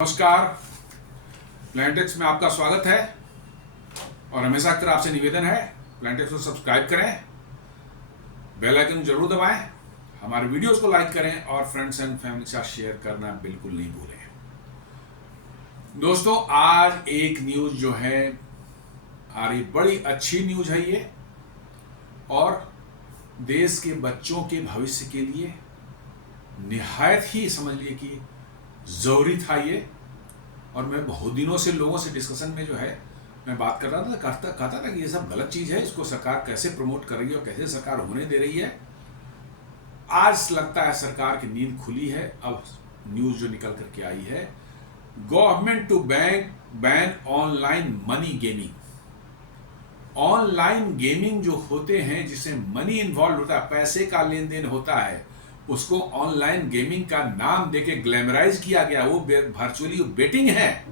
नमस्कार। प्लांटेक्स में आपका स्वागत है और हमेशा की तरह आपसे निवेदन है प्लांटेक्स को सब्सक्राइब करें, बेल आइकन जरूर दबाएं, हमारे वीडियोस को लाइक करें और फ्रेंड्स एंड फैमिली के साथ शेयर करना बिल्कुल नहीं भूलें। दोस्तों, आज एक न्यूज जो है आ रही, बड़ी अच्छी न्यूज है ये और देश के बच्चों के भविष्य के लिए निहायत ही समझ लिए कि जरूरी था ये। और मैं बहुत दिनों से लोगों से डिस्कशन में जो है मैं बात कर रहा था, कहता था कि ये सब गलत चीज है, इसको सरकार कैसे प्रमोट कर रही है और कैसे सरकार होने दे रही है। आज लगता है सरकार की नींद खुली है। अब न्यूज जो निकल करके आई है, government to ban online money gaming. Online gaming जो होते हैं जिसमें मनी इन्वॉल्व होता है, पैसे का लेन देन होता है, उसको ऑनलाइन गेमिंग का नाम देके ग्लैमराइज किया गया। वो वर्चुअली बेटिंग है,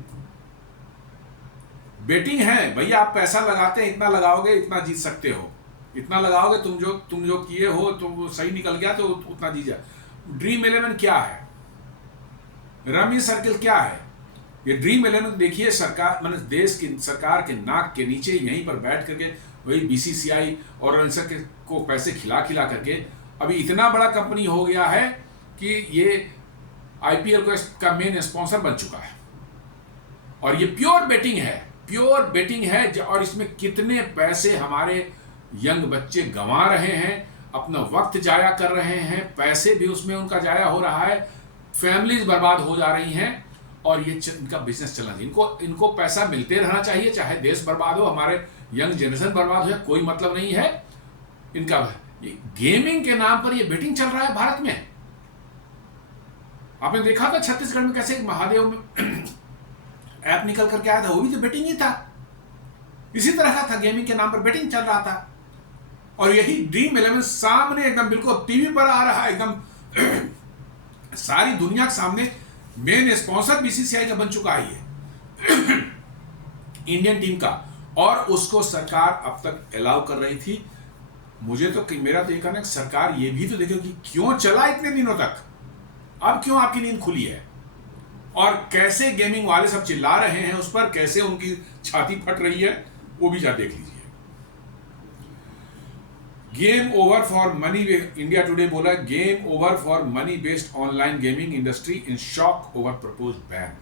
बेटिंग है भैया। आप पैसा लगाते हैं, इतना लगाओगे इतना जीत सकते हो, इतना लगाओगे, तुम जो किए हो तो सही निकल गया तो उतना जीत जाए। ड्रीम 11 क्या है, रमी सर्किल क्या है? ये ड्रीम 11 देखिए, सरकार मतलब देश की सरकार के नाक के नीचे यहीं पर बैठ करके वही बीसीसीआई और रनसर को पैसे खिला खिला करके अभी इतना बड़ा कंपनी हो गया है कि ये आईपीएल का मेन स्पॉन्सर बन चुका है। और ये प्योर बेटिंग है, प्योर बेटिंग है। और इसमें कितने पैसे हमारे यंग बच्चे गंवा रहे हैं, अपना वक्त जाया कर रहे हैं, पैसे भी उसमें उनका जाया हो रहा है, फैमिलीज बर्बाद हो जा रही हैं और ये इनका बिजनेस चलना चाहिए। इनको पैसा मिलते रहना चाहिए, चाहे देश बर्बाद हो, हमारे यंग जनरेशन बर्बाद हो, कोई मतलब नहीं है इनका। गेमिंग के नाम पर ये बेटिंग चल रहा है भारत में। आपने देखा था छत्तीसगढ़ में कैसे महादेव में ऐप निकल करके आया था, वो भी तो बेटिंग ही था। इसी तरह का था, गेमिंग के नाम पर बेटिंग चल रहा था। और यही ड्रीम 11 सामने एकदम बिल्कुल टीवी पर आ रहा है, एकदम सारी दुनिया के सामने मेन स्पॉन्सर बीसीसीआई का बन चुका है ये इंडियन टीम का। और उसको सरकार अब तक अलाउ कर रही थी। मुझे तो मेरा तो ये कहना है कि सरकार ये भी तो देखे कि क्यों चला इतने दिनों तक, अब क्यों आपकी नींद खुली है और कैसे गेमिंग वाले सब चिल्ला रहे हैं उस पर, कैसे उनकी छाती फट रही है, वो भी जा देख लीजिए। Game over for money, India Today बोला game over for money based online gaming industry in shock over proposed ban.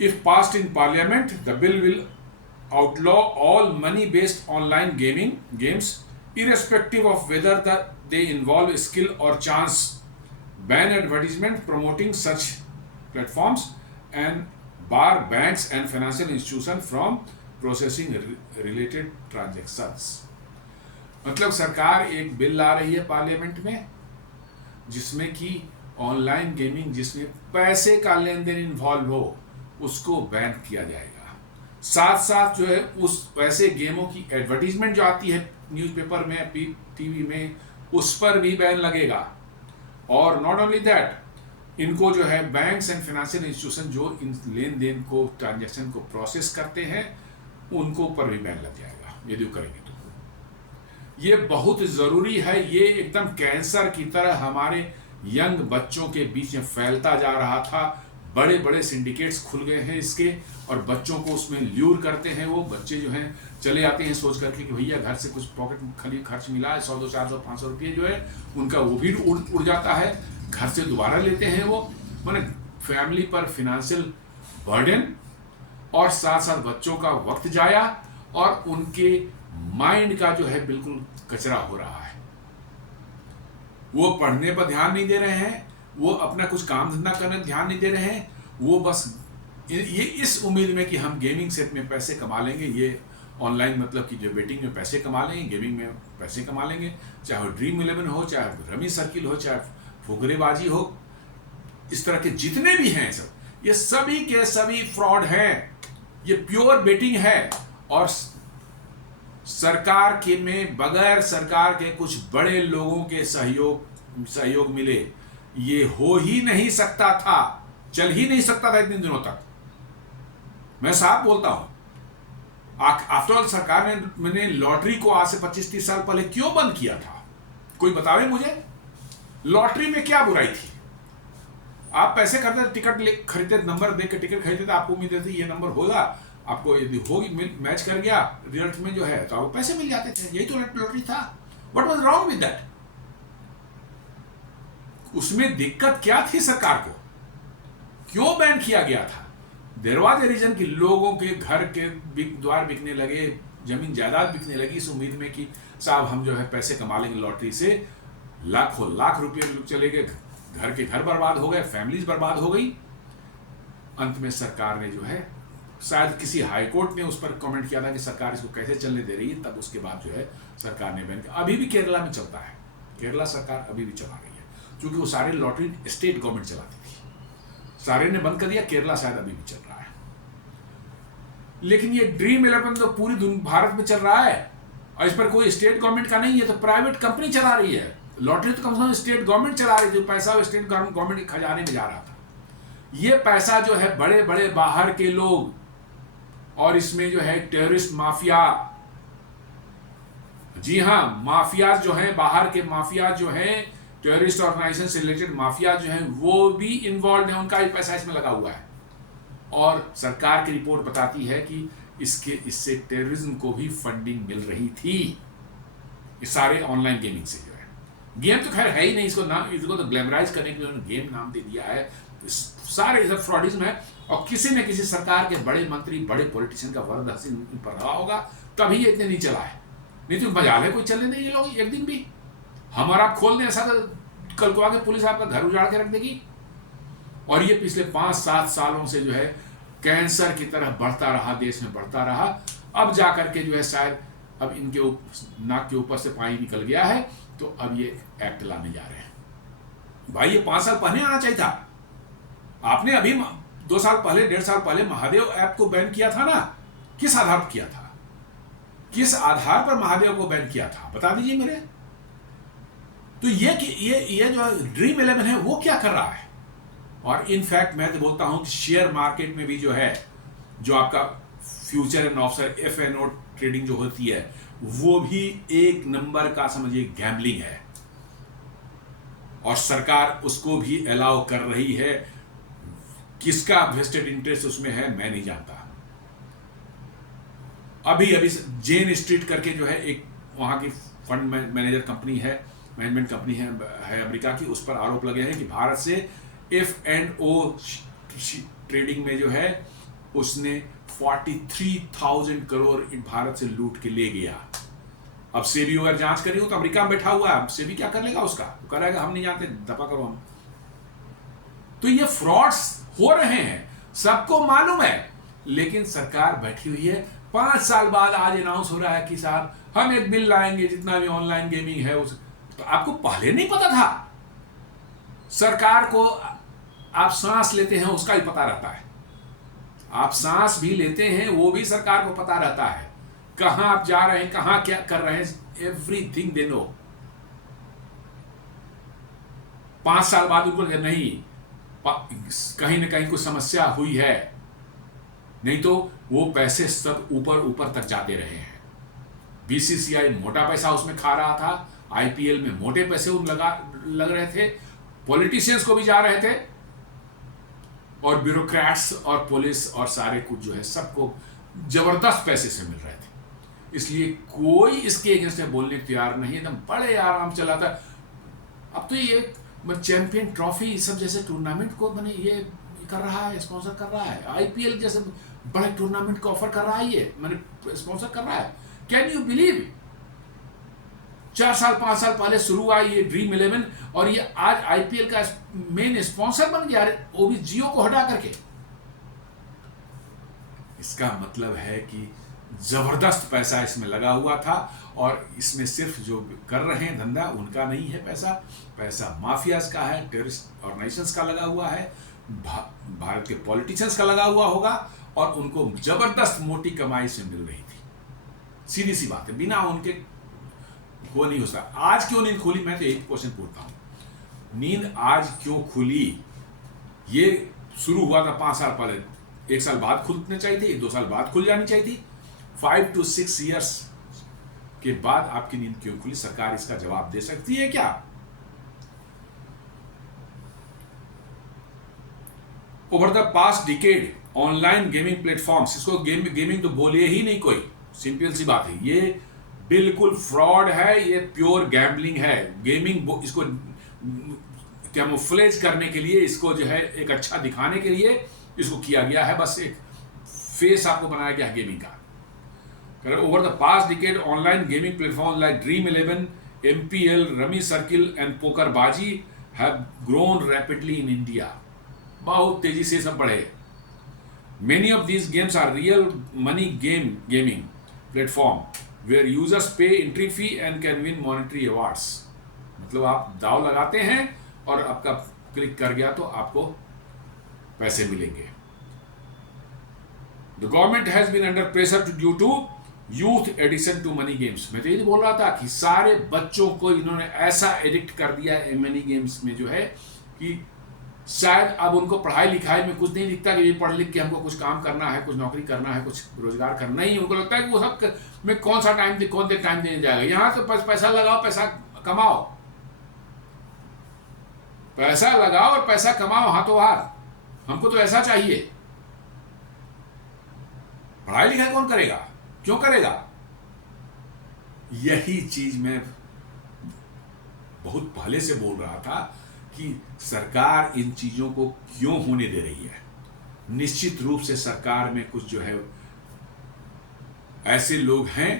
If passed in parliament the bill will outlaw all money-based online games, irrespective of whether they involve skill or chance, ban advertisement promoting such platforms, and bar banks and financial institutions from processing related transactions। मतलब सरकार एक bill ला रही है parliament में जिसमें कि online gaming जिसमें पैसे का लेन देन इन्वॉल्व हो उसको बैन किया जाएगा। साथ साथ जो है उस वैसे गेमों की एडवर्टीजमेंट जो आती है न्यूज़पेपर में, टीवी में, उस पर भी बैन लगेगा। और नॉट ओनली दैट, इनको जो है बैंक्स एंड फाइनेंशियल इंस्टीट्यूशन जो इन लेन देन को, ट्रांजैक्शन को प्रोसेस करते हैं, उनको ऊपर भी बैन लग जाएगा यदि वो करेंगे तो। ये बहुत ज़रूरी है। ये एकदम कैंसर की तरह हमारे यंग बच्चों के बीच में फैलता जा रहा था। बड़े बड़े सिंडिकेट्स खुल गए हैं इसके और बच्चों को उसमें ल्यूर करते हैं। वो बच्चे जो हैं चले आते हैं सोच करके कि भैया घर से कुछ पॉकेट खाली खर्च मिला है, 100, 200, 400, 500 रुपये जो है उनका वो भी उड़ जाता है, घर से दोबारा लेते हैं वो। मैंने फैमिली पर फिनेंशियल बर्डन और साथ साथ बच्चों का वक्त जाया और उनके माइंड का जो है बिल्कुल कचरा हो रहा है। वो पढ़ने पर ध्यान नहीं दे रहे हैं, वो अपना कुछ काम धंधा करने में ध्यान नहीं दे रहे हैं, वो बस ये इस उम्मीद में कि हम गेमिंग सेट में पैसे कमा लेंगे, ये ऑनलाइन मतलब कि जो बेटिंग में पैसे कमा लेंगे, गेमिंग में पैसे कमा लेंगे, चाहे वो ड्रीम 11 हो, चाहे रमी सर्किल हो, चाहे फुकरेबाजी हो, इस तरह के जितने भी हैं सब, ये सभी के सभी फ्रॉड हैं। ये प्योर बेटिंग है और सरकार के में बगैर सरकार के कुछ बड़े लोगों के सहयोग मिले ये हो ही नहीं सकता था, चल ही नहीं सकता था इतने दिनों तक। मैं साफ बोलता हूं। आफ्टर ऑल सरकार ने मैंने लॉटरी को आज से 25-30 साल पहले क्यों बंद किया था? कोई बतावे मुझे, लॉटरी में क्या बुराई थी? आप पैसे खरीदते, टिकट खरीदते, नंबर देख के टिकट खरीदते, आपको उम्मीद थी ये नंबर होगा, आपको यदि होगी मैच कर गया रिजल्ट में जो है तो आपको पैसे मिल जाते थे। यही तो लॉटरी था। What was wrong with that? उसमें दिक्कत क्या थी सरकार को? क्यों बैन किया गया था? देयर वाज ए रीजन कि लोगों के घर के द्वार बिकने लगे, जमीन जायदाद बिकने लगी इस उम्मीद में कि साहब हम जो है पैसे कमा लेंगे लॉटरी से। लाखों लाख रुपए चले गए, घर के घर बर्बाद हो गए, फैमिलीज बर्बाद हो गई। अंत में सरकार ने जो है, शायद किसी हाई कोर्ट ने उस पर कमेंट किया था कि सरकार इसको कैसे चलने दे रही है, तब उसके बाद जो है सरकार ने बैन किया। अभी भी केरला में चलता है, केरला सरकार अभी भी चला रही है, क्योंकि वो सारे लॉटरी स्टेट गवर्नमेंट चलाती थी, सारे ने बंद कर दिया, केरला शायद अभी भी चल रहा है। लेकिन ये ड्रीम 11 तो पूरी भारत में चल रहा है, और इस पर कोई स्टेट गवर्नमेंट का नहीं है, तो प्राइवेट कंपनी चला रही है। लॉटरी तो कम से कम स्टेट गवर्नमेंट चला रही थी, पैसा स्टेट गवर्नमेंट के खजाने में जा रहा था। ये पैसा जो है बड़े बड़े बाहर के लोग, और इसमें जो है टेररिस्ट माफिया, जी हां, माफिया जो है, बाहर के माफिया जो है, टेररिस्ट ऑर्गेनाइजेशन से रिलेटेड माफिया जो है, वो भी इन्वॉल्व है, उनका भी पैसा इसमें लगा हुआ है। और सरकार की रिपोर्ट बताती है कि इससे टेररिज्म को भी फंडिंग मिल रही थी, इस सारे ऑनलाइन गेमिंग से जो है। गेम तो खैर है ही नहीं, इसको तो ग्लैमराइज करने के लिए उन्होंने गेम नाम दे दिया है। सारे सब फ्रॉडिज्म है, और किसी न किसी सरकार के बड़े मंत्री, बड़े पॉलिटिशियन का वरद हसीन उन पर रहा होगा, तभी ये इतने नहीं चला है। नहीं तो मजाल है कोई चलने नहीं ये लोग एक दिन भी। हमारा आप खोल दें ऐसा तो कल को आके पुलिस आपका घर उजाड़ के रख देगी। और ये पिछले 5-7 सालों से जो है कैंसर की तरह बढ़ता रहा, देश में बढ़ता रहा। अब जाकर के जो है शायद अब इनके नाक के ऊपर से पानी निकल गया है, तो अब ये एक्ट लाने जा रहे हैं। भाई ये 5 साल पहले आना चाहिए था। आपने अभी 2 साल पहले, 1.5 साल पहले महादेव ऐप को बैन किया था ना, किस आधार पर किया था? किस आधार पर महादेव को बैन किया था, बता दीजिए मेरे। तो ये जो ड्रीम 11 है वो क्या कर रहा है? और इनफैक्ट मैं तो बोलता हूं कि शेयर मार्केट में भी जो है, जो आपका future and option FNO trading जो होती है, वो भी एक नंबर का समझिए गैम्बलिंग है, और सरकार उसको भी अलाउ कर रही है। किसका वेस्टेड इंटरेस्ट उसमें है मैं नहीं जानता। अभी जेन स्ट्रीट करके जो है एक वहां की फंड मैनेजर कंपनी है, मैनेजमेंट कंपनी है अमेरिका की, उस पर आरोप लगे हैं कि भारत से FNO ट्रेडिंग में जो है उसने 43,000 करोड़ भारत से लूट के ले गया। अब सेबी अगर जांच करी हो तो अमेरिका में बैठा हुआ है, सेबी क्या कर लेगा उसका? वो करेगा हम नहीं जानते, दफा करो हम। तो ये फ्रॉड्स हो रहे हैं, सबको मालूम है, लेकिन सरकार बैठी हुई है। 5 साल बाद आज अनाउंस हो रहा है कि साहब हम एक बिल लाएंगे जितना भी ऑनलाइन गेमिंग है उस। तो आपको पहले नहीं पता था? सरकार को आप सांस लेते हैं उसका भी पता रहता है, आप सांस भी लेते हैं वो भी सरकार को पता रहता है, कहां आप जा रहे हैं, कहां क्या कर रहे हैं, एवरीथिंग दे नो। 5 साल बाद उनको नहीं, कहीं ना कहीं कुछ समस्या हुई है, नहीं तो वो पैसे सब ऊपर ऊपर तक जाते रहे हैं। BCCI मोटा पैसा उसमें खा रहा था, IPL में मोटे पैसे लग रहे थे, पॉलिटिशियंस को भी जा रहे थे, और ब्यूरोक्रेट्स और पुलिस और सारे कुछ जो है सबको जबरदस्त पैसे से मिल रहे थे। इसलिए कोई इसके अगेंस्ट में बोलने को तैयार नहीं, एकदम बड़े आराम चला था। अब तो ये चैंपियन ट्रॉफी सब जैसे टूर्नामेंट को मैंने ये कर रहा है, स्पॉन्सर कर रहा है, IPL जैसे बड़े टूर्नामेंट को ऑफर कर रहा है, ये मैंने स्पॉन्सर कर रहा है। Can you believe? 4 साल 5 साल पहले शुरू हुआ ये ड्रीम 11, और ये आज IPL का मेन स्पॉन्सर बन गया, वो भी जियो को हटा करके। इसका मतलब है कि जबरदस्त पैसा इसमें लगा हुआ था, और इसमें सिर्फ जो कर रहे हैं धंधा उनका नहीं है पैसा माफियाज का है, टेररिस्ट ऑर्गेनाइजेशंस का लगा हुआ है, भारत के पॉलिटिशियंस का लगा हुआ होगा, और उनको जबरदस्त मोटी कमाई से मिल रही थी। सीधी सी बात है, बिना उनके वो नहीं हो सकता। आज क्यों नींद खुली? मैं तो एक क्वेश्चन पूछता हूं, नींद आज क्यों खुली? ये शुरू हुआ था 5 साल पहले, 1 साल बाद खुलने चाहिए थी, 2 साल बाद खुल जानी चाहिए थी। 5 to 6 years के बाद आपकी नींद क्यों खुली? सरकार इसका जवाब दे सकती है क्या? Over the past decade online gaming platforms, इसको गेमिंग तो बोलिए ही नहीं कोई, सिंपल सी बात है, ये बिल्कुल फ्रॉड है, ये प्योर गैम्बलिंग है। गेमिंग इसको कैमोफ्लेज करने के लिए, इसको जो है एक अच्छा दिखाने के लिए इसको किया गया है, बस एक फेस आपको बनाया गया है गेमिंग का। Over the past decade online gaming platform like Dream11, MPL, rummy circle and poker Baazi have grown rapidly in India, बहुत तेजी से सब बढ़े। Many of these games are real money gaming platform where users pay entry fee and can win monetary awards। मतलब आप दाव लगाते हैं और आपका क्लिक कर गया तो आपको पैसे मिलेंगे। The government has been under pressure due to youth addiction to money games। मैं तो ये बोल रहा था कि सारे बच्चों को इन्होंने ऐसा एडिक्ट कर दिया है मनी गेम्स में जो है कि शायद अब उनको पढ़ाई लिखाई में कुछ नहीं दिखता कि ये पढ़ लिख के हमको कुछ काम करना है, कुछ नौकरी करना है, कुछ रोजगार करना ही, उनको लगता है कि वो सब में कौन सा टाइम देने जाएगा। यहाँ तो पैसा लगाओ, पैसा कमाओ, पैसा लगाओ और पैसा कमाओ हाथों हाथ, हमको तो ऐसा चाहिए। पढ़ाई लिखाई कौन करेगा, क्यों करेगा? यही चीज मैं बहुत पहले से बोल रहा था कि सरकार इन चीजों को क्यों होने दे रही है। निश्चित रूप से सरकार में कुछ जो है ऐसे लोग हैं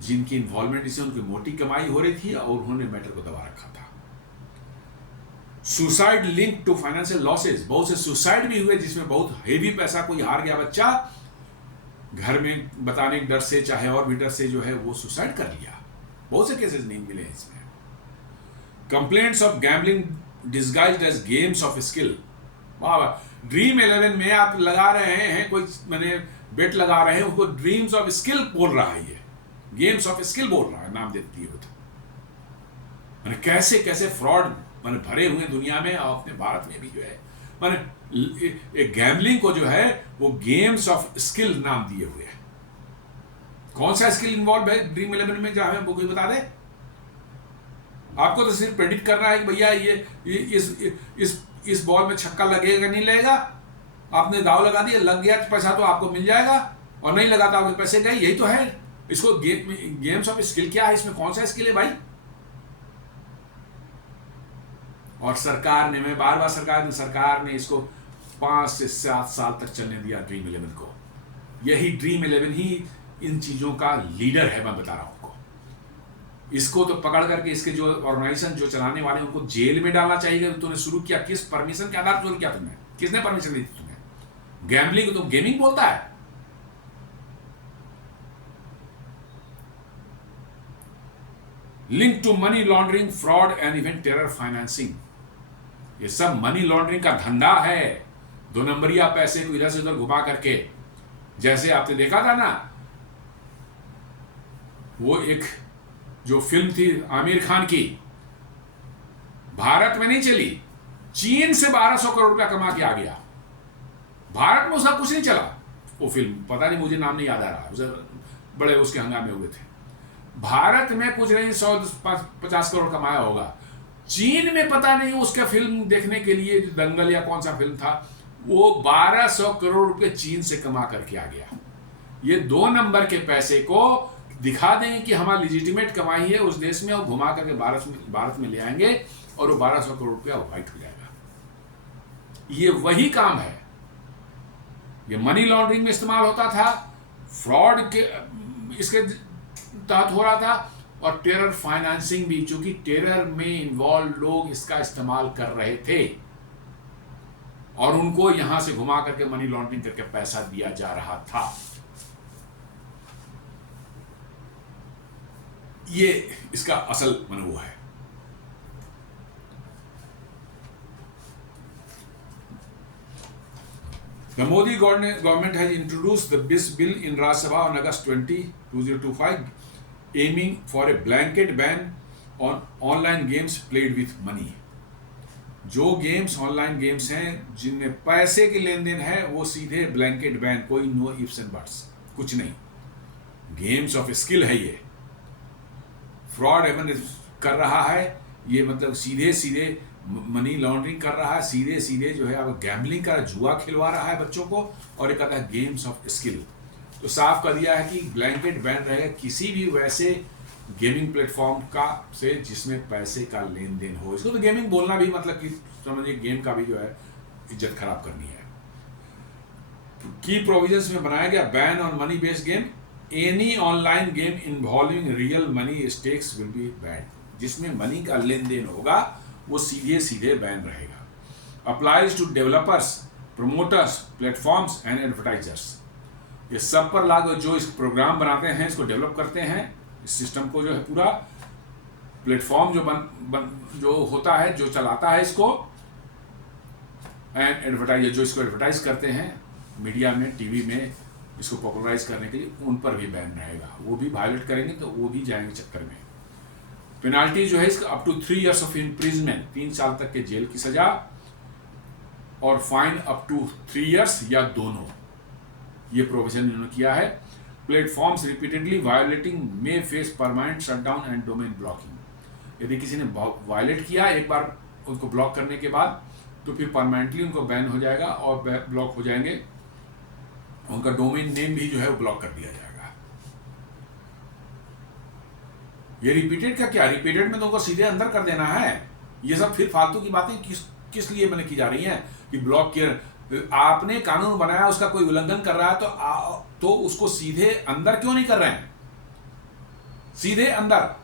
जिनकी इन्वॉल्वमेंट से उनकी मोटी कमाई हो रही थी और उन्होंने मैटर को दबा रखा था। Suicide link to financial losses, बहुत से सुसाइड भी हुए जिसमें बहुत हेवी पैसा, कोई हार गया बच्चा, घर में बताने के डर से चाहे और भी डर से जो है वो सुसाइड कर लिया, बहुत से केसेस नहीं मिले इसमें। Complaints of gambling disguised as games of skill. Dream11 में आप लगा रहे हैं, कोई मैंने बेट लगा रहे हैं, उसको ड्रीम्स ऑफ स्किल बोल रहा है, ये गेम्स ऑफ स्किल बोल रहा है, नाम देती है। मैंने कैसे कैसे फ्रॉड मैंने भरे हुए दुनिया में और अपने भारत में भी जो है, मैंने एक गैम्बलिंग को जो है वो गेम्स ऑफ स्किल नाम दिए हुए हैं। कौन सा स्किल इन्वॉल्व है Dream11 में, जहां वो कोई बता दे। आपको तो सिर्फ प्रेडिक्ट करना है कि भैया ये इस बॉल में छक्का लगेगा नहीं लगेगा, आपने दाव लगा दिया, लग गया पैसा तो आपको मिल जाएगा, और नहीं लगा तो आपके पैसे गए, यही तो है। इसको गेम्स ऑफ स्किल क्या है, इसमें कौन सा स्किल है भाई? और सरकार ने, मैं बार बार सरकार ने इसको 5 से 7 साल तक चलने दिया Dream11 को। यही Dream11 ही इन चीजों का लीडर है, मैं बता रहा हूं आपको। इसको तो पकड़ करके इसके जो ऑर्गेनाइजेशन जो चलाने वाले हैं उनको जेल में डालना चाहिए। तूने शुरू किया किस परमिशन के आधार पर शुरू किया तुमने, किसने परमिशन दी थी तुम्हें? गैम्बलिंग को तुम गेमिंग बोलता है। Link to money laundering, fraud and even terror financing, ये सब मनी लॉन्ड्रिंग का धंधा है। 2 नंबरिया पैसे को इधर से उधर घुमा करके, जैसे आपने देखा था ना वो एक जो फिल्म थी आमिर खान की, भारत में नहीं चली, चीन से 1200 करोड़ रुपया कमा के आ गया, भारत में उसका कुछ नहीं चला। वो फिल्म पता नहीं, मुझे नाम नहीं याद आ रहा, उसे बड़े उसके हंगामे हुए थे। भारत में कुछ नहीं 150 करोड़ कमाया होगा, चीन में पता नहीं उसका फिल्म देखने के लिए दंगल या कौन सा फिल्म था, वो 1200 करोड़ रुपए चीन से कमा करके आ गया। ये 2 नंबर के पैसे को दिखा देंगे कि हमारा लिजिटिमेट कमाई है उस देश में, और घुमा करके भारत में ले आएंगे और वो 1200 करोड़ रुपया वाइट हो जाएगा। ये वही काम है, ये मनी लॉन्ड्रिंग में इस्तेमाल होता था, फ्रॉड के इसके तहत हो रहा था, और टेरर फाइनेंसिंग भी, चूंकि टेरर में इन्वॉल्व लोग इसका इस्तेमाल कर रहे थे और उनको यहां से घुमा करके मनी लॉन्ड्रिंग करके पैसा दिया जा रहा था। ये इसका असल मन वो है। The Modi government has introduced this bill in Rajya Sabha on August 20, 2025, aiming for a blanket ban on online games played with money। जो गेम्स ऑनलाइन गेम्स हैं जिनमें पैसे के लेन देन है वो सीधे ब्लैंकेट बैन, कोई नो इफ्स एंड बट्स, कुछ नहीं। गेम्स ऑफ स्किल है ये, फ्रॉड एवन कर रहा है ये, मतलब सीधे सीधे मनी लॉन्ड्रिंग कर रहा है, सीधे सीधे जो है अब गैम्बलिंग का जुआ खिलवा रहा है बच्चों को, और एक आता है गेम्स ऑफ स्किल। तो साफ कर दिया है कि ब्लैंकेट बैन रहेगा किसी भी वैसे गेमिंग प्लेटफॉर्म का से जिसमें पैसे का लेन देन हो। इसको तो गेमिंग बोलना भी मतलब कि समझिए गेम का भी जो है इज्जत खराब करनी है। की प्रोविजंस में बनाया गया ban on money based game, any online game involving real money stakes will be ban. जिसमें मनी का लेन देन होगा वो सीधे सीधे बैन रहेगा। Applies to developers, promoters, platforms and advertisers. ये सब पर लागू, जो इस प्रोग्राम बनाते हैं, इसको डेवलप करते हैं, इस सिस्टम को जो है पूरा प्लेटफॉर्म जो होता है, जो चलाता है इसको, एंड एडवर्टाइजर जो इसको एडवर्टाइज करते हैं मीडिया में, टीवी में, इसको पॉपुलराइज करने के लिए, उन पर भी बैन रहेगा। वो भी वायलेट करेंगे तो वो भी जाएंगे चक्कर में। पेनाल्टी जो है इसका up to 3 years of imprisonment, 3 साल तक के जेल की सजा, और फाइन अप टू 3 years या दोनों, ये प्रोविजन इन्होंने किया है। Platforms repeatedly violating may face permanent shutdown and domain blocking. यदि किसी ने वायलेट किया एक बार उनको ब्लॉक करने के बाद, तो फिर परमानेंटली उनको बैन हो जाएगा और ब्लॉक हो जाएंगे, उनका डोमेन नेम भी जो है वो ब्लॉक कर दिया जाएगा। ये रिपीटेड का क्या, रिपीटेड में तो उनको सीधे अंदर कर देना है। ये सब फिर फालतू की बातें किस लिए मैंने की जा रही हैं कि ब्लॉक किया, आपने कानून बनाया, उसका कोई उल्लंघन कर रहा है तो उसको सीधे अंदर क्यों नहीं कर रहे हैं, सीधे अंदर।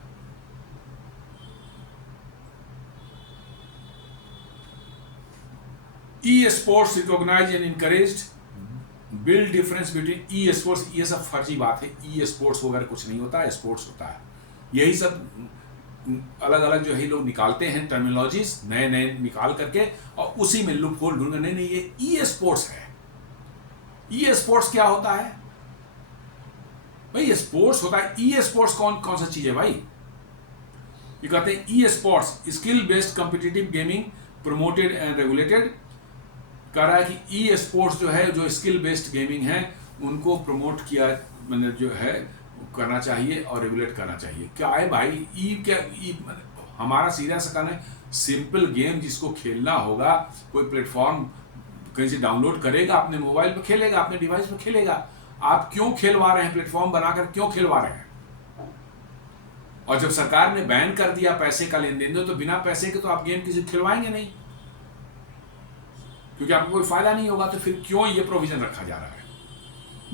E sports recognise and encouraged, build difference between e sports. ये सब फर्जी बात है, ई स्पोर्ट्स वगैरह कुछ नहीं होता है, स्पोर्ट्स होता है। यही सब अलग अलग जो है लोग निकालते हैं टर्मिनोलॉजीज नए नए निकाल करके, और उसी में लूप होल ढूंढ, नहीं ये ई स्पोर्ट्स है। ई स्पोर्ट्स क्या होता है भाई, स्पोर्ट्स होता है। ई स्पोर्ट्स कौन कौन सा चीज है भाई, ये कहते हैं e sports skill based competitive gaming promoted and regulated. कह रहा है कि ई स्पोर्ट्स जो है, जो स्किल बेस्ड गेमिंग है, उनको प्रमोट किया, मतलब जो है करना चाहिए और रेगुलेट करना चाहिए। क्या है भाई ई, क्या ई, हमारा सीधा सा कहना है, सिंपल गेम जिसको खेलना होगा, कोई प्लेटफॉर्म कहीं से डाउनलोड करेगा, अपने मोबाइल पे खेलेगा, अपने डिवाइस पे खेलेगा। आप क्यों खेलवा रहे हैं, प्लेटफॉर्म बनाकर क्यों खेलवा रहे हैं? और जब सरकार ने बैन कर दिया पैसे का लेन देन, तो बिना पैसे के तो आप गेम किसी खिलवाएंगे नहीं, क्योंकि आपको कोई फायदा नहीं होगा। तो फिर क्यों ये प्रोविजन रखा जा रहा है?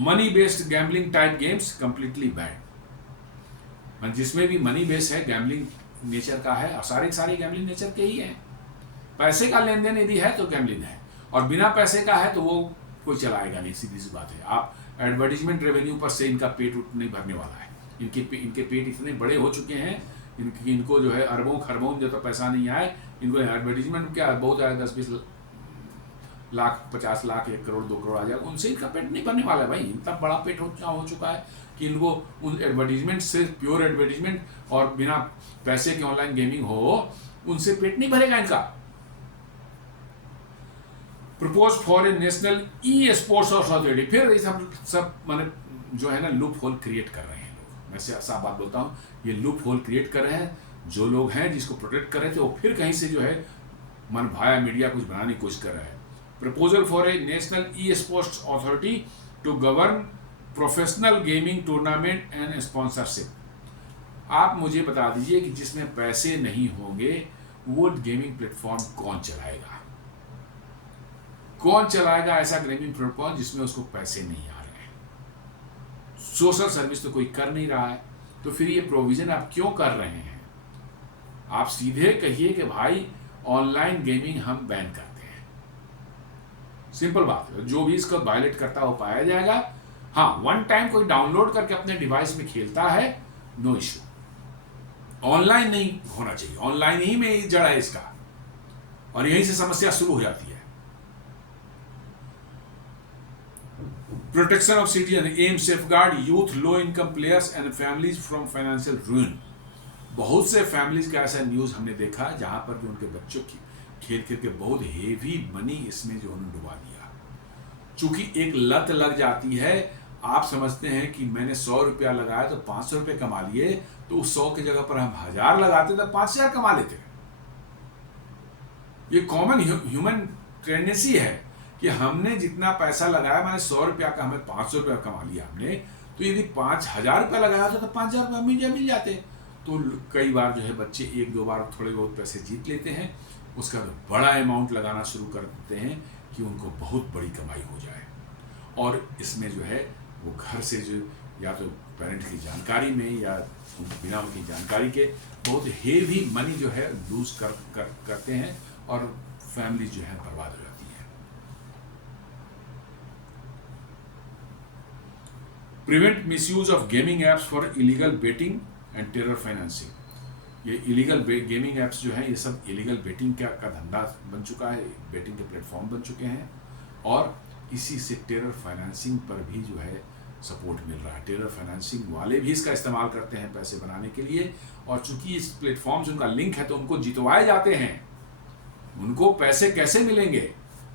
Money based gambling type games completely ban. जिसमें भी मनी बेस्ड है, गैम्बलिंग नेचर का है, और सारे गैम्बलिंग नेचर के ही है। पैसे का लेन देन यदि है तो गैम्बलिंग है, और बिना पैसे का है तो वो कोई चलाएगा नहीं, सीधी सी बात है। आप एडवर्टीजमेंट रेवेन्यू पर से इनका पेट नहीं भरने वाला है। इनके पेट इतने बड़े हो चुके हैं, इनको जो है अरबों खरबों जब तक पैसा नहीं आए, इनको एडवर्टीजमेंट क्या बहुत आया, 10-20 लाख, 50 लाख, 1 करोड़, 2 करोड़ आ जाए, उनसे इनका पेट नहीं भरने वाला है भाई। इतना बड़ा पेट हो चुका है कि इनको उन एडवर्टीजमेंट से, प्योर एडवर्टीजमेंट और बिना पैसे के ऑनलाइन गेमिंग हो, उनसे पेट नहीं भरेगा इनका। Propose for a national e sports authority, फिर सब माने जो है ना लूप होल क्रिएट कर रहे हैं लोग। मैं साफ बात बोलता हूँ, ये लूप होल क्रिएट कर रहे हैं जो लोग हैं, जिसको प्रोटेक्ट कर रहे थे, वो फिर कहीं से जो है मन भाया मीडिया कुछ बनाने की कोशिश कर रहा है। Proposal for a national e sports authority to govern professional gaming tournament and sponsorship. आप मुझे बता दीजिए कि जिसमें पैसे नहीं होंगे वो गेमिंग प्लेटफॉर्म कौन चलाएगा? कौन चलाएगा ऐसा गेमिंग प्लेटफॉर्म जिसमें उसको पैसे नहीं आ रहे हैं? सोशल सर्विस तो कोई कर नहीं रहा है, तो फिर ये प्रोविजन आप क्यों कर रहे हैं? आप सीधे कहिए कि भाई ऑनलाइन गेमिंग हम बैन करते हैं, सिंपल बात है। जो भी इसको वायलेट करता है वो पाया जाएगा। हाँ, वन टाइम कोई डाउनलोड करके अपने डिवाइस में खेलता है, नो इश्यू। ऑनलाइन नहीं होना चाहिए, ऑनलाइन ही में जड़ है इसका, और यहीं से समस्या शुरू हो जाती है। Protection of citizen aim safeguard youth, low income players and families from financial ruin. बहुत से फैमिलीज का ऐसा न्यूज हमने देखा जहां पर भी उनके बच्चों की खेल खेल के बहुत हेवी मनी इसमें जो उन्होंने डुबा दिया। चूंकि एक लत लग जाती है, आप समझते हैं कि मैंने 100 रुपया लगाया तो 500 रुपये कमा लिए, तो उस 100 की जगह पर हम 1000 लगाते तो 5000 कमा लेते। ये कॉमन ह्यूमन टेंडेंसी है कि हमने जितना पैसा लगाया, माने 100 रुपया का हमें 500 रुपया कमा लिया हमने, तो यदि 5,000 रुपया लगाया होता तो 5,000 रुपया मिल जाते। तो कई बार जो है बच्चे 1-2 बार थोड़े बहुत पैसे जीत लेते हैं, उसका बड़ा अमाउंट लगाना शुरू कर देते हैं कि उनको बहुत बड़ी कमाई हो जाए। और इसमें जो है वो घर से जो या तो पेरेंट की जानकारी में या बिना उनकी जानकारी के बहुत हेवी मनी जो है लूज करते हैं और फैमिली जो है बर्बाद हो जाती है। Prevent misuse of gaming apps for illegal betting and terror financing. ये इलीगल गेमिंग एप्स जो है ये सब इलीगल बेटिंग का धंधा बन चुका है, बेटिंग के प्लेटफॉर्म बन चुके हैं और इसी से टेरर फाइनेंसिंग पर भी जो है सपोर्ट मिल रहा है। टेरर फाइनेंसिंग वाले भी इसका इस्तेमाल करते हैं पैसे बनाने के लिए, और चूंकि इस प्लेटफॉर्म से उनका लिंक है तो उनको जितवाए जाते हैं। उनको पैसे कैसे मिलेंगे?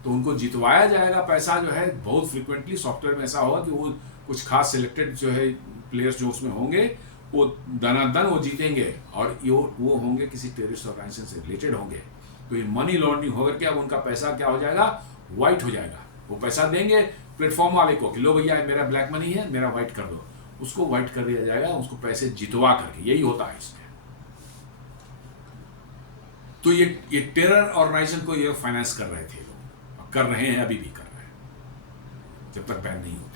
तो उनको जितवाया जाएगा पैसा जो है। बहुत फ्रिक्वेंटली सॉफ्टवेयर में ऐसा होगा कि वो कुछ खास सिलेक्टेड जो है प्लेयर्स जो उसमें होंगे वो दनादन वो जीतेंगे और वो होंगे किसी टेररिस्ट ऑर्गेनाइजेशन से रिलेटेड होंगे। तो ये मनी लॉन्ड्रिंग होकर के अब उनका पैसा क्या हो जाएगा? वाइट हो जाएगा। वो पैसा देंगे प्लेटफॉर्म वाले को कि लो भैया मेरा ब्लैक मनी है, मेरा वाइट कर दो। उसको वाइट कर दिया जाएगा, उसको पैसे जितवा करके। यही होता है इसमें। तो ये टेरर ऑर्गेनाइजेशन को ये फाइनेंस कर रहे थे लोग, कर रहे हैं, अभी भी कर रहे हैं जब तक बैन नहीं होते।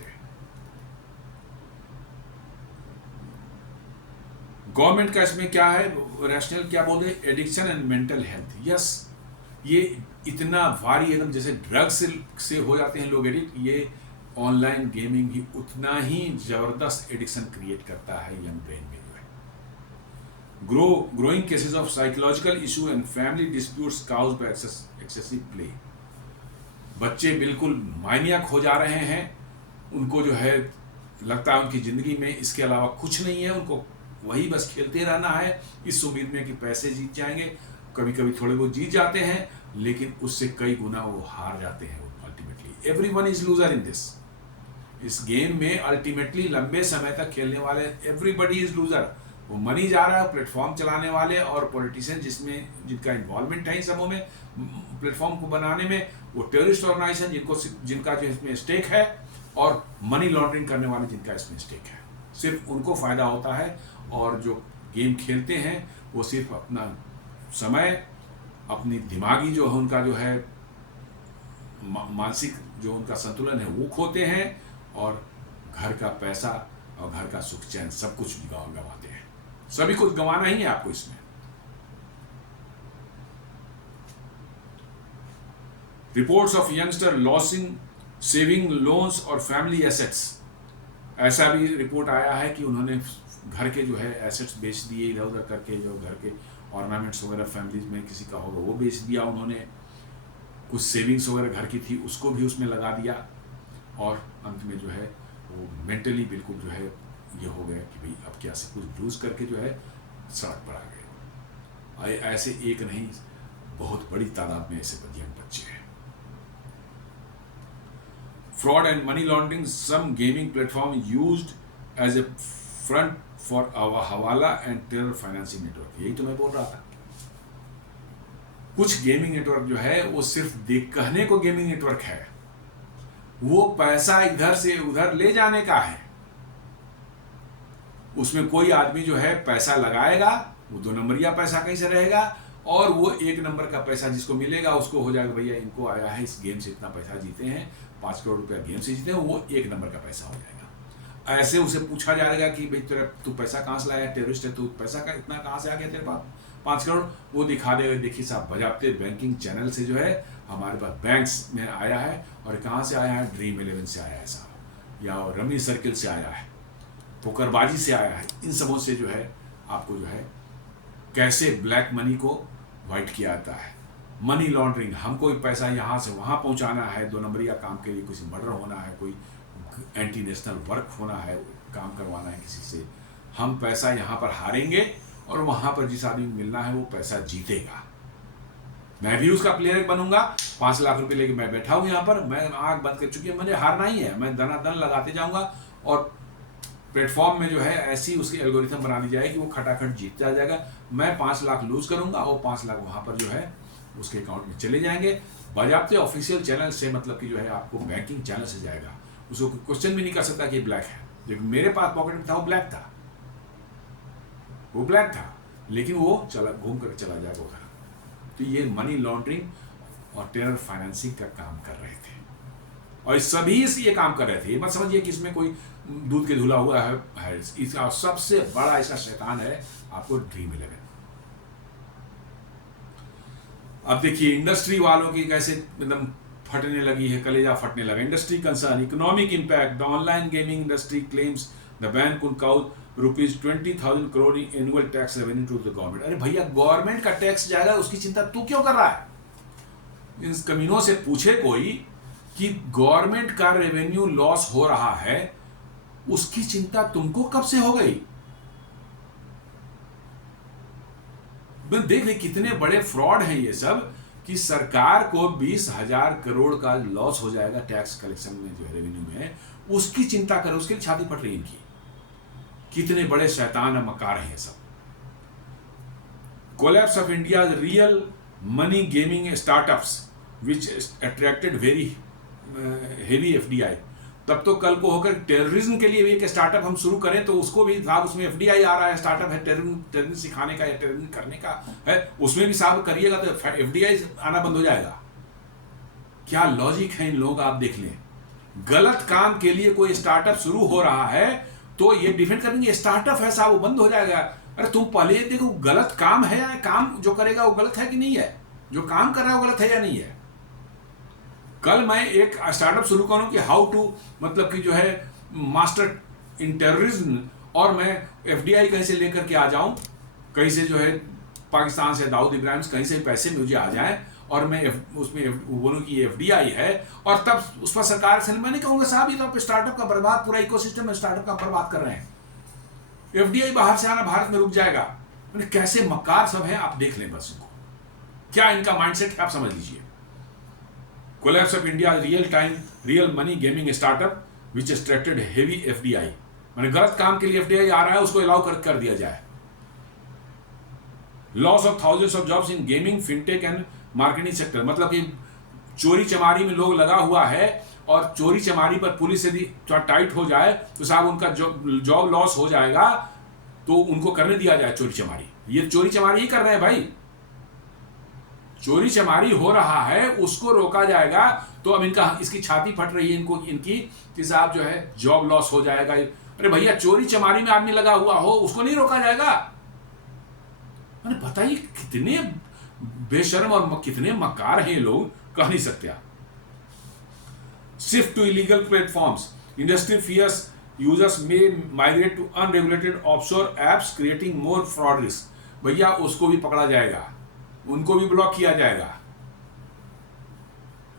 गवर्नमेंट का इसमें क्या है रैशनल, क्या बोल रहे? Addiction and mental health. Yes, ये इतना भारी एकदम जैसे ड्रग्स से हो जाते हैं लोग एडिक्ट, ये ऑनलाइन गेमिंग ही उतना ही जबरदस्त एडिक्शन क्रिएट करता है यंग ब्रेन में जो है। Growing cases of psychological issue and family disputes caused bye excessive play. बच्चे बिल्कुल मानियक हो जा रहे हैं, उनको जो है लगता है उनकी जिंदगी में इसके अलावा कुछ नहीं है, उनको वही बस खेलते रहना है इस उम्मीद में कि पैसे जीत जाएंगे। कभी कभी थोड़े बहुत जीत जाते हैं, लेकिन उससे कई गुना वो हार जाते हैं ultimately. Everyone is loser in this. इस गेम में अल्टीमेटली लंबे समय तक खेलने वाले एवरीबडी इज लूजर। वो मनी जा रहा है, प्लेटफॉर्म चलाने वाले और पॉलिटिशियन जिनका इन्वॉल्वमेंट है इन सबों में, प्लेटफॉर्म को बनाने में, वो टेररिस्ट ऑर्गेनाइजेशन जिनका जो इसमें स्टेक है, और मनी लॉन्ड्रिंग करने वाले जिनका इसमें स्टेक है। सिर्फ उनको फायदा होता है, और जो गेम खेलते हैं वो सिर्फ अपना समय, अपनी दिमागी जो है उनका जो है मानसिक जो उनका संतुलन है वो खोते हैं, और घर का पैसा और घर का सुख चैन सब कुछ गंवाते हैं। सभी कुछ गंवाना ही है आपको इसमें। Reports of youngster losing saving loans और फैमिली एसेट्स। ऐसा भी रिपोर्ट आया है कि उन्होंने घर के जो है एसेट्स बेच दिए इधर उधर करके, जो घर के ऑर्नामेंट्स वगैरह फैमिलीज में किसी का होगा वो बेच दिया उन्होंने, कुछ सेविंग्स वगैरह घर की थी उसको भी उसमें लगा दिया, और अंत में जो है वो मेंटली बिल्कुल जो है ये हो गया कि भाई अब क्या से कुछ लूज करके जो है सड़क पर आ गए। ऐसे एक नहीं, बहुत बड़ी तादाद में ऐसे यंग बच्चे हैं। Fraud and money laundering. Some gaming platform used as a front for hawala and terror financing network. यही तो मैं बोल रहा था। कुछ गेमिंग नेटवर्क जो है वो सिर्फ कहने को गेमिंग नेटवर्क है, वो पैसा इधर से उधर ले जाने का है। उसमें कोई आदमी जो है पैसा लगाएगा, वो 2 नंबरिया पैसा कहीं से रहेगा, और वो 1 नंबर का पैसा जिसको मिलेगा उसको हो जाएगा भैया इनको आया है इस गेम से इतना पैसा जीते हैं, 5 करोड़ रुपया गेम से जीते हैं, वो 1 नंबर का पैसा हो जाएगा। ऐसे उसे पूछा जाएगा कि भाई तेरा तू पैसा कहाँ से लाया, टेररिस्ट है तू, पैसा का इतना कहाँ से आ गया तेरे पास 5 करोड़? वो दिखा देगा, देखिए साहब बजाते बैंकिंग चैनल से जो है हमारे पास बैंक्स में आया है, और कहाँ से आया है? ड्रीम 11 से आया है साहब, या रमी सर्किल से आया है, पोकरबाजी से आया है। इन सबों से जो है आपको जो है कैसे ब्लैक मनी को वाइट किया जाता है। मनी लॉन्ड्रिंग, हमको पैसा यहाँ से वहाँ पहुँचाना है, 2 नंबरिया काम के लिए, कुछ मर्डर होना है, कोई एंटी नेशनल वर्क होना है, काम करवाना है किसी से, हम पैसा यहाँ पर हारेंगे और वहाँ पर जिस आदमी को मिलना है वो पैसा जीतेगा। मैं भी उसका प्लेयर बनूंगा, 5 लाख रुपए लेके मैं बैठा हूँ यहाँ पर, मैं आंख बंद कर चुकी है, मुझे हारना ही है, मैं दनादन लगाते जाऊंगा, और प्लेटफॉर्म में जो है ऐसी उसकी एल्गोरिथम बना दी जाएगी कि वो खटाखट जीतता जाएगा। मैं 5 लाख लूज करूंगा और 5 लाख वहाँ पर जो है उसके अकाउंट में चले जाएंगे। बाजाप्ते ऑफिशियल चैनल से मतलब कि जो है आपको बैंकिंग चैनल से जाएगा, उसको क्वेश्चन भी नहीं कर सकता कि ब्लैक है। लेकिन मेरे पास पॉकेट में था, वो ब्लैक था, वो ब्लैक था, लेकिन वो चला घूम कर चला जाएगा उधर। तो ये मनी लॉन्ड्रिंग और टेरर फाइनेंसिंग का काम कर रहे थे, और सभी से ये काम कर रहे थे। ये मत समझिए कि इसमें कोई दूध के धुला हुआ है। इसका सबसे बड़ा इसका शैतान है आपको ड्रीम 11। अब देखिए इंडस्ट्री वालों की कैसे एकदम फटने लगी है, कलेजा फटने लगा। Industry concern, economic impact, the online gaming industry claims the ban could cause ₹20,000 crore annual tax revenue to the government. अरे भैया, गवर्नमेंट का टैक्स जाएगा, उसकी चिंता तू क्यों कर रहा है? इन कमीनों से पूछे कोई कि गवर्नमेंट का रेवेन्यू लॉस हो रहा है, उसकी चिंता तुमको कब से हो गई? देख रहे कितने बड़े फ्रॉड हैं ये सब, कि सरकार को 20,000 करोड़ का लॉस हो जाएगा टैक्स कलेक्शन में, जो है रेवेन्यू में, उसकी चिंता करो, उसके लिए छाती फट रही इनकी। कितने बड़े शैतान मकार हैं ये सब। Collapse of India real money gaming startups which attracted very heavy FDI. तब तो कल को होकर टेररिज्म के लिए भी एक स्टार्टअप हम शुरू करें तो उसको भी साहब उसमें एफडीआई आ रहा है, स्टार्टअप है टेररिज्म सिखाने का या टेररिज्म करने का है, उसमें भी साहब करिएगा तो एफडीआई आना बंद हो जाएगा। क्या लॉजिक है इन लोगों का, आप देख लें। गलत काम के लिए कोई स्टार्टअप शुरू हो रहा है तो ये डिफेंड करेंगे स्टार्टअप है साहब, वो बंद हो जाएगा। अरे तुम पहले देखो गलत काम है या काम जो करेगा वो गलत है कि नहीं है, जो काम कर रहा है वो गलत है या नहीं है। कल मैं एक स्टार्टअप शुरू करूं कि हाउ टू मतलब कि जो है मास्टर इन टेररिज्म, और मैं एफडीआई कहीं से लेकर के आ जाऊं, कहीं से जो है पाकिस्तान से दाऊद इब्राहिम कहीं से पैसे मुझे आ जाएं, और मैं उसमें बोलूं कि ये एफडीआई है, और तब उस पर सरकार से मैं नहीं कहूंगा साहब ये तो आप स्टार्टअप का बर्बाद, पूरा इकोसिस्टम स्टार्टअप का बर्बाद कर रहे हैं, एफडीआई बाहर से आना भारत में रुक जाएगा। मैंने कैसे मक्कार सब है, आप देख लें बस इनको, क्या इनका माइंडसेट है आप समझ लीजिए। Collapse of India real money gaming startup which attracted heavy FDI, माने गलत काम के लिए FDI आ रहा है, उसको अलाउ कर दिया जाए। Loss of thousands of jobs in gaming, fintech and marketing sector, मतलब कि चोरी चमारी में लोग लगा हुआ है, और चोरी चमारी पर पुलिस यदि थोड़ा टाइट हो जाए तो साहब उनका जॉब लॉस हो जाएगा, तो उनको करने दिया जाए चोरी चमारी। ये चोरी चमारी ही कर रहे हैं भाई, चोरी चमारी हो रहा है उसको रोका जाएगा। तो अब इनका इसकी छाती फट रही है इनको, इनकी कि साहब जो है जॉब लॉस हो जाएगा। अरे भैया, चोरी चमारी में आदमी लगा हुआ हो उसको नहीं रोका जाएगा? मैंने बताइए कितने बेशर्म और कितने मकार हैं ये लोग, कह नहीं सकते आप। Shift to illegal platforms, industry fears users may migrate to unregulated offshore apps creating more fraud risk. भैया उसको भी पकड़ा जाएगा, उनको भी ब्लॉक किया जाएगा।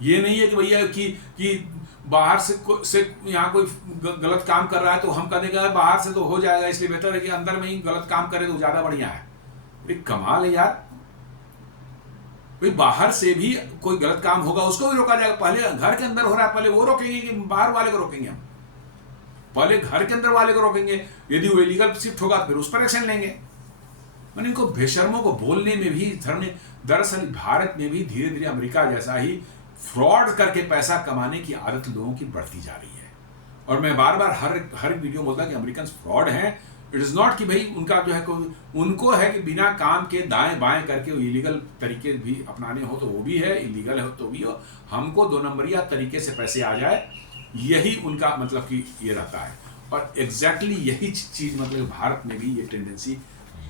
ये नहीं है कि भैया कि बाहर से यहाँ कोई गलत काम कर रहा है तो हम कहने का बाहर से तो हो जाएगा, इसलिए बेहतर है कि अंदर में ही गलत काम करे तो ज्यादा बढ़िया है। एक कमाल है यार, भाई बाहर से भी कोई गलत काम होगा उसको भी रोका जाएगा। पहले घर के अंदर हो रहा है, पहले वो रोकेंगे कि बाहर वाले को रोकेंगे? हम पहले घर के अंदर वाले को रोकेंगे, यदि वो इलीगल शिफ्ट होगा तो फिर उस पर एक्शन लेंगे। मैंने इनको बेशर्मों को बोलने में भी दरअसल भारत में भी धीरे धीरे अमेरिका जैसा ही फ्रॉड करके पैसा कमाने की आदत लोगों की बढ़ती जा रही है। और मैं बार बार हर वीडियो बोलता कि अमेरिकन फ्रॉड हैं। इट इज नॉट कि भाई उनका जो है उनको है कि बिना काम के दाएं बाएं करके इलीगल तरीके भी अपनाने हो तो वो भी है, इलीगल हो तो भी हो, हमको 2 नंबरिया तरीके से पैसे आ जाए, यही उनका मतलब कि ये रहता है। और एग्जैक्टली यही चीज मतलब भारत में भी ये टेंडेंसी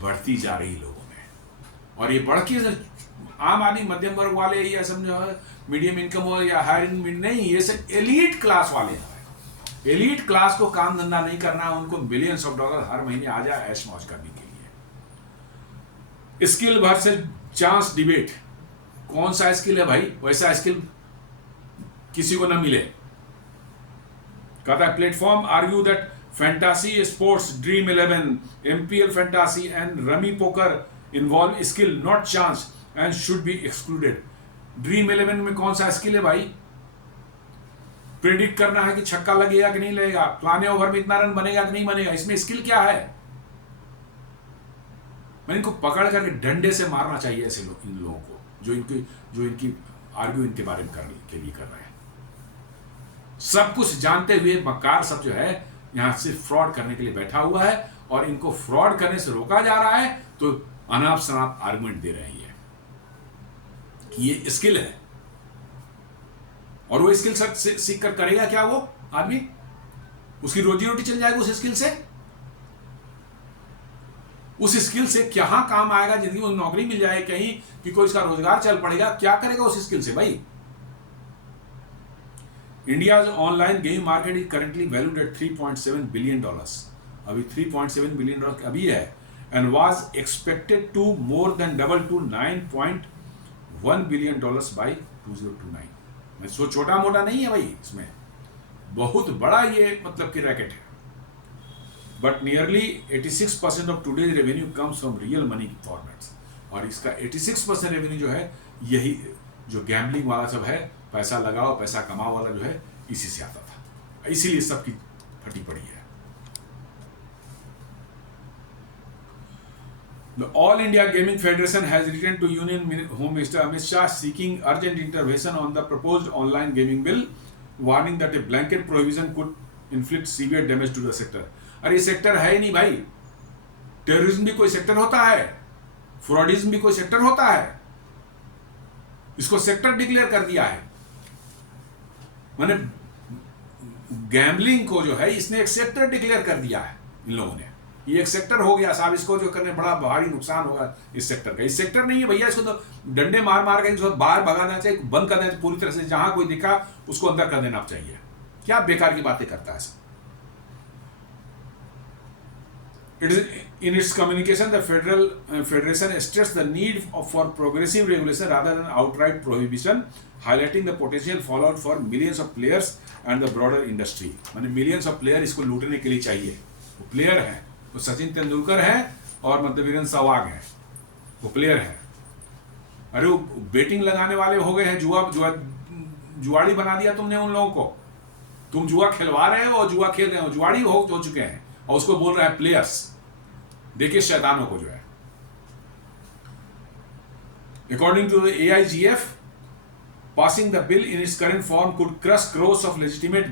बढ़ती जा रही लोगों में, और ये बढ़ के आम आदमी मध्यम वर्ग वाले या सब जो है मीडियम इनकम हो या हायर इनकम नहीं, ये सब एलीट क्लास वाले हैं। एलीट क्लास को काम धंधा नहीं करना, उनको बिलियंस ऑफ डॉलर हर महीने आ जाए ऐश मौज करने के लिए। स्किल वर्सेस चांस डिबेट, कौन सा स्किल है भाई? वैसा स्किल किसी को ना मिले। कहता है platform argue that Fantasy Sports, Dream 11, MPL Fantasy and Rummy Poker involve skill, not chance, and should be excluded. Dream 11 में कौन सा स्किल है भाई? प्रेडिक्ट करना है कि छक्का लगेगा कि नहीं लगेगा, फलाने ओवर में इतना रन बनेगा कि नहीं बनेगा, इसमें स्किल क्या है? मैं इनको पकड़ करके डंडे से मारना चाहिए ऐसे लोग, इन लोगों को जो इनकी आर्ग्यू इनके बारे में करने के लिए कर रहे हैं। सब कुछ जानते हुए मक्कार सब जो है यहां सिर्फ फ्रॉड करने के लिए बैठा हुआ है, और इनको फ्रॉड करने से रोका जा रहा है तो अनाप शनाप आर्गुमेंट दे रही है कि ये स्किल है, और वो स्किल सीख कर करेगा क्या? वो आदमी, उसकी रोजी रोटी चल जाएगी उस स्किल से। उस स्किल से क्या काम आएगा जिंदगी में? नौकरी मिल जाए कहीं कि कोई इसका रोजगार चल पड़ेगा, क्या करेगा उस स्किल से भाई? India's online game market is currently valued at $3.7 billion, अभी $3.7 बिलियन अभी है, and was expected to more than double to $9.1 billion by 2029। मैं सो छोटा मोटा नहीं है भाई, इसमें बहुत बड़ा ये मतलब कि रैकेट है। But nearly 86% of today's revenue comes from real money formats, और इसका 86% रेवेन्यू जो है यही जो गैम्बलिंग वाला सब है, पैसा लगाओ पैसा कमाओ वाला जो है, इसी से आता था, इसीलिए सबकी फटी पड़ी है। The All India Gaming Federation has written to Union Home Minister Amit Shah seeking urgent intervention on the proposed online gaming bill, warning that a blanket prohibition could inflict severe damage to the sector. अरे sector है ही नहीं भाई, terrorism भी कोई sector होता है, फ्रॉडिज्म भी कोई सेक्टर होता है, इसको सेक्टर डिक्लेयर कर दिया है। माने गैम्बलिंग को जो है इसने एक सेक्टर डिक्लेयर कर दिया है इन लोगों ने, ये एक सेक्टर हो गया साहब, इसको जो करने बड़ा भारी नुकसान होगा इस सेक्टर का। इस सेक्टर नहीं है भैया, इसको तो डंडे मार मार के इसको बाहर भगाना चाहिए, बंद कर देना चाहिए पूरी तरह से, जहां कोई दिखा उसको अंदर कर देना चाहिए। क्या बेकार की बातें करता है। It is in its communication the federation stressed the need for progressive regulation rather than outright prohibition, highlighting the potential fallout for millions of players and the broader industry. माने millions of players इसको लूटने के लिए चाहिए। वो player हैं, वो सचिन तेंदुलकर है और मतलब वीरेंद्र सहवाग है, वो प्लेयर है। अरे वो बेटिंग लगाने वाले हो गए हैं, जुआड़ी बना दिया तुमने उन लोगों को। तुम जुआ खिलवा रहे हो और जुआ खेल रहे हो, जुआड़ी हो चुके हैं, और उसको बोल रहा है प्लेयर्स। देखिए शैतानों को जो है। According to the AIGF, passing the bill in its current form could crush crores of legitimate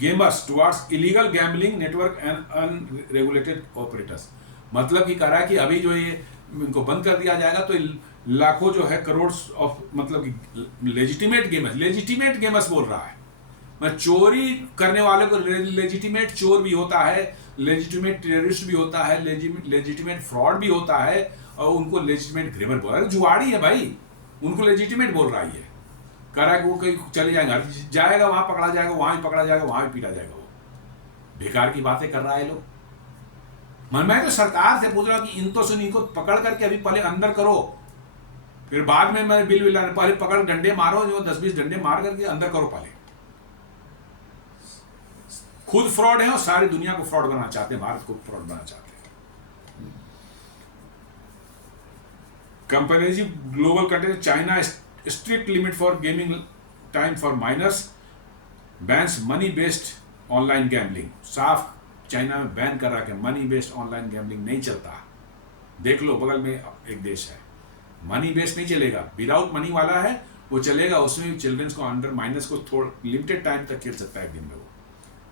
gamers towards illegal gambling network and unregulated operators. मतलब कि कह रहा है कि अभी जो ये इनको बंद कर दिया जाएगा तो लाखों जो है करोड़ ऑफ मतलब कि लेजिटिमेट गेमर्स बोल रहा है। मैं चोरी करने वाले को लेजिटिमेट चोर भी होता है, लेजिटिमेट टेररिस्ट भी होता है, लेजिटिमेट फ्रॉड भी होता है, और उनको लेजिटिमेट ग्रेमर बोल रहा है। जुआड़ी है भाई, उनको लेजिटिमेट बोल रहा है। कह रहा है कि वो कहीं चले जाएगा वहां पकड़ा जाएगा, वहां भी पकड़ा जाएगा, वहां भी पीटा जाएगा। वो बेकार की बातें कर रहा है लोग। मैं तो सरकार से पूछ रहा हूं कि इन तो सुन, इनको पकड़ करके अभी पहले अंदर करो, फिर बाद में मैं बिल लाने, पहले पकड़ डंडे मारो, जो 10-20 डंडे मार करके अंदर करो पहले। खुद फ्रॉड है और सारी दुनिया को फ्रॉड बनाना चाहते हैं, भारत को फ्रॉड बनाना चाहते हैं। Comparative global content, China strict limit for gaming time for minors, bans money based online gambling. साफ चाइना में बैन कर रहा है कि मनी बेस्ड ऑनलाइन गैम्बलिंग नहीं चलता। देख लो बगल में एक देश है, मनी बेस्ड नहीं चलेगा, विदाउट मनी वाला है वो चलेगा, उसमें भी चिल्ड्रंस को अंडर माइनस को थोड़ा लिमिटेड टाइम तक खेल सकता है दिन में। वो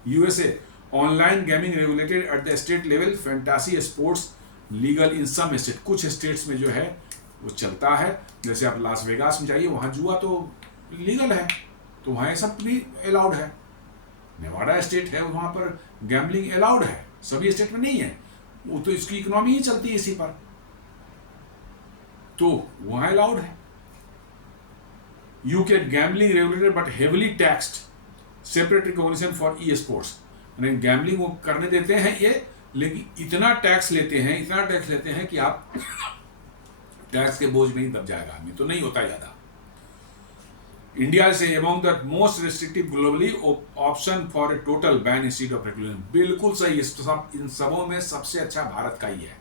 USA, online gaming regulated at the state level, fantasy sports legal in some state. कुछ स्टेट्स में जो है वो चलता है, जैसे आप लास वेगास में जाइए, वहाँ जुआ तो लीगल है, तो वहाँ ये सब भी अलाउड है। नेवाडा स्टेट है, वहाँ पर गैम्बलिंग अलाउड है, सभी स्टेट में नहीं है, वो तो इसकी इकोनॉमी ही चलती है इसी पर, तो वहाँ अलाउड है। UK gambling regulated but heavily taxed, separate recognition for e sports. यानी गैम्बलिंग वो करने देते हैं ये, लेकिन इतना टैक्स लेते हैं कि आप टैक्स के बोझ में ही दब जाएगा आदमी, तो नहीं होता ज्यादा। इंडिया से among the most restrictive globally, option for a total ban instead of regulation. बिल्कुल सही, इन सबों में सबसे अच्छा भारत का ही है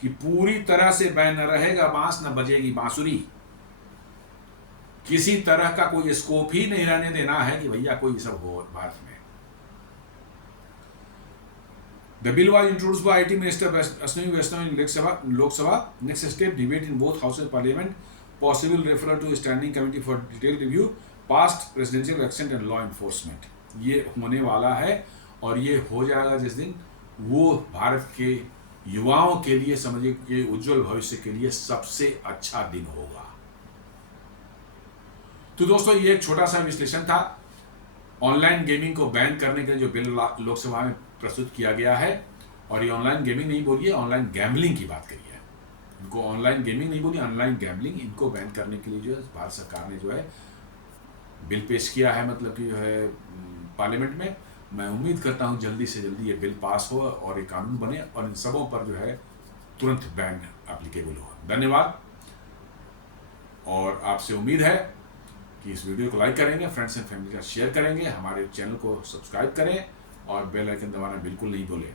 कि पूरी तरह से बैन न रहेगा, बांस न बजेगी बांसुरी, किसी तरह का कोई स्कोप ही नहीं रहने देना है कि भैया कोई सब हो भारत में। The bill was introduced by IT Minister Ashwini Vaishnaw in Lok Sabha. Next step, debate in both houses of Parliament. possible referral to standing committee for detailed review, past presidential action and law enforcement। ये होने वाला है और ये हो जाएगा जिस दिन वो भारत के युवाओं के लिए, समझिए कि उज्जवल भविष्य के लिए सबसे अच्छा दिन होगा। तो दोस्तों ये एक छोटा सा विश्लेषण था ऑनलाइन गेमिंग को बैन करने के जो बिल लोकसभा में प्रस्तुत किया गया है। और ये ऑनलाइन गेमिंग नहीं बोलिए, ऑनलाइन गैम्बलिंग की बात करिए। इनको ऑनलाइन गेमिंग नहीं बोलिए, ऑनलाइन गैम्बलिंग, इनको बैन करने के लिए जो है भारत सरकार ने जो है बिल पेश किया है, मतलब कि जो है पार्लियामेंट में। मैं उम्मीद करता हूँ जल्दी से जल्दी ये बिल पास हो और ये कानून बने और इन सबों पर जो है तुरंत बैन एप्लीकेबल हो। धन्यवाद। और आपसे उम्मीद है कि इस वीडियो को लाइक करेंगे, फ्रेंड्स एंड फैमिली के साथ शेयर करेंगे, हमारे चैनल को सब्सक्राइब करें और बेल आइकन दबाना बिल्कुल नहीं भूलें।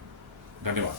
धन्यवाद।